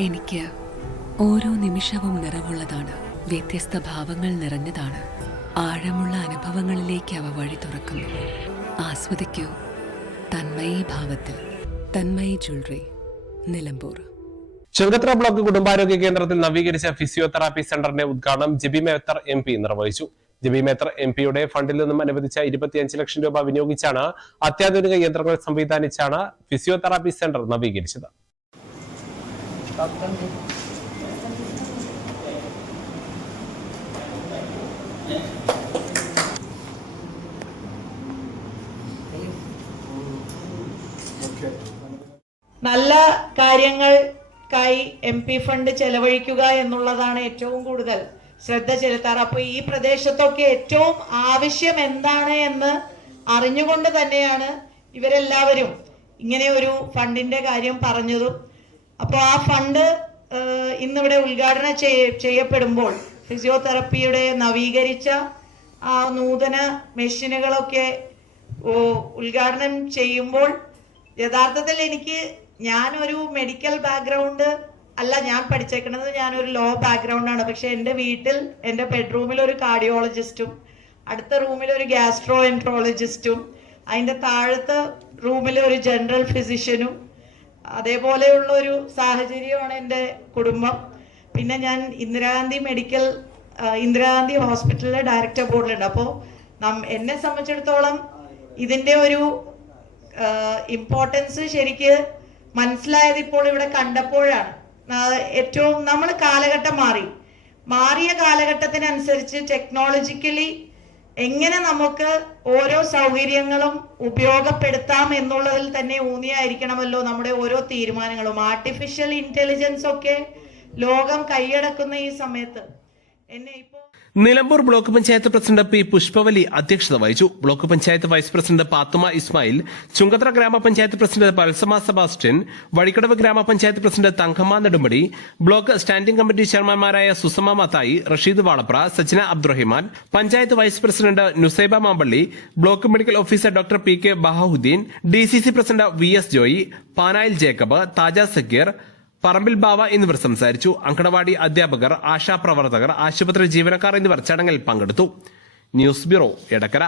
എനിക്ക് ഓരോ നിമിഷവും നിറവുള്ളതാണ്. വ്യത്യസ്ത ഭാവങ്ങൾ നിറഞ്ഞതാണ്. ആഴമുള്ള അനുഭവങ്ങളിലേക്ക് അവ വഴി തുറക്കുന്നു. ആസ്വദിക്കൂ. തന്മയി ഭാവത്തിൽ. തന്മയി ജ്വല്ലറി. നിലമ്പൂർ. ചെങ്കത്ര ബ്ലോക്ക് കുടുംബാരോഗ്യ കേന്ദ്രത്തിൽ നവീകരിച്ച ഫിസിയോതെറാപ്പി സെന്ററിന്റെ ഉദ്ഘാടനം ജിബി മേത്തർ എം പി നിർവഹിച്ചു. ജിബി മേത്തർ എം പിയുടെ ഫണ്ടിൽ നിന്നും അനുവദിച്ച ഇരുപത്തിയഞ്ച് ലക്ഷം രൂപ വിനിയോഗിച്ചാണ് അത്യാധുനിക യന്ത്രങ്ങൾ സംവിധാനിച്ചാണ് ഫിസിയോതെറാപ്പി സെന്റർ നവീകരിച്ചത്. നല്ല കാര്യങ്ങൾക്കായി എം പി ഫണ്ട് ചെലവഴിക്കുക എന്നുള്ളതാണ് ഏറ്റവും കൂടുതൽ ശ്രദ്ധ ചെലുത്താറ്. അപ്പോൾ ഈ പ്രദേശത്തൊക്കെ ഏറ്റവും ആവശ്യം എന്താണ് എന്ന് അറിഞ്ഞുകൊണ്ട് തന്നെയാണ് ഇവരെല്ലാവരും ഇങ്ങനെ ഒരു ഫണ്ടിന്റെ കാര്യം പറഞ്ഞതും. അപ്പോൾ ആ ഫണ്ട് ഇന്നിവിടെ ഉദ്ഘാടനം ചെയ്യപ്പെടുമ്പോൾ ഫിസിയോതെറപ്പിയുടെ നവീകരിച്ച ആ നൂതന മെഷീനുകളൊക്കെ ഉദ്ഘാടനം ചെയ്യുമ്പോൾ യഥാർത്ഥത്തിൽ എനിക്ക് ഞാനൊരു മെഡിക്കൽ ബാക്ക്ഗ്രൗണ്ട് അല്ല ഞാൻ പഠിച്ചേക്കുന്നത് ഞാനൊരു ലോ ബാക്ക്ഗ്രൗണ്ട് ആണ് പക്ഷെ എന്റെ വീട്ടിൽ എന്റെ ബെഡ്റൂമിൽ ഒരു കാർഡിയോളജിസ്റ്റും അടുത്ത റൂമിൽ ഒരു ഗ്യാസ്ട്രോ എൻട്രോളജിസ്റ്റും അതിന്റെ താഴത്തെ റൂമിൽ ഒരു ജനറൽ ഫിസിഷ്യനും അതേപോലെയുള്ള ഒരു സാഹചര്യമാണ് എന്റെ കുടുംബം. പിന്നെ ഞാൻ ഇന്ദിരാഗാന്ധി മെഡിക്കൽ ഇന്ദിരാഗാന്ധി ഹോസ്പിറ്റലിലെ ഡയറക്ടർ ബോർഡിലുണ്ട്. അപ്പോൾ നം എന്നെ സംബന്ധിച്ചിടത്തോളം ഇതിന്റെ ഒരു ഇമ്പോർട്ടൻസ് ശരിക്ക് മനസ്സിലായത് ഇപ്പോൾ ഇവിടെ കണ്ടപ്പോഴാണ്. ഏറ്റവും നമ്മൾ കാലഘട്ടം മാറി. മാറിയ കാലഘട്ടത്തിനനുസരിച്ച് ടെക്നോളജിക്കലി എങ്ങനെ നമുക്ക് ഓരോ സൗകര്യങ്ങളും ഉപയോഗപ്പെടുത്താം എന്നുള്ളതിൽ തന്നെ ഊന്നിയായിരിക്കണമല്ലോ നമ്മുടെ ഓരോ തീരുമാനങ്ങളും. ആർട്ടിഫിഷ്യൽ ഇന്റലിജൻസ് ഒക്കെ ലോകം കൈയടക്കുന്ന ഈ സമയത്ത്. എന്നെ ഇപ്പോൾ Nilambur block panchayat president P Pushpavalli അധ്യക്ഷത വഹിച്ചു. Block panchayat vice president Pathumma Ismail Chungathara ഗ്രാമപഞ്ചായത്ത് പ്രസിഡന്റ് പൽസമ സെബാസ്റ്റ്യൻ വഴിക്കടവ് ഗ്രാമപഞ്ചായത്ത് president Thankamma Nedumpadi block standing committee ചെയർമാൻമാരായ Susama Mathai Rasheed Valapra Sajna Abdurahiman panchayat vice president Nusaiba Mampally block medical officer doctor P K Bahahuddeen D C C president V S Joy Panayil Jacob Thaja Sakeer Parambil Bava എന്നിവർ സംസാരിച്ചു. അങ്കണവാടി അധ്യാപകർ ആശാപ്രവർത്തകർ ആശുപത്രി ജീവനക്കാർ എന്നിവർ ചടങ്ങിൽ പങ്കെടുത്തു. News bureau Edakkara.